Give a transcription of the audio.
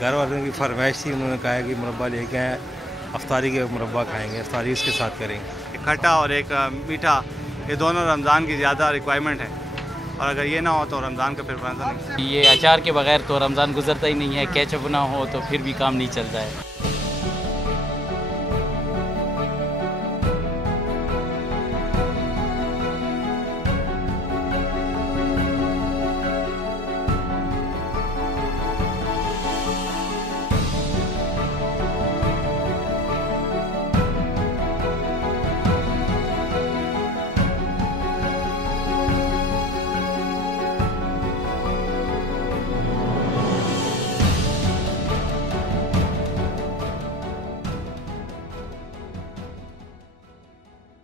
घर वालों की फरमाइश थी, उन्होंने कहा कि मुरब्बा लेके आए, अफ्तारी के मुरब्बा खाएंगे, अफ्तारी उसके साथ करेंगे। एक खट्टा और एक मीठा, ये दोनों रमज़ान की ज़्यादा रिक्वायरमेंट है, और अगर ये ना हो तो रमज़ान का फिर बनता नहीं। ये अचार के बगैर तो रमज़ान गुजरता ही नहीं है, केचप ना हो तो फिर भी काम नहीं चलता है।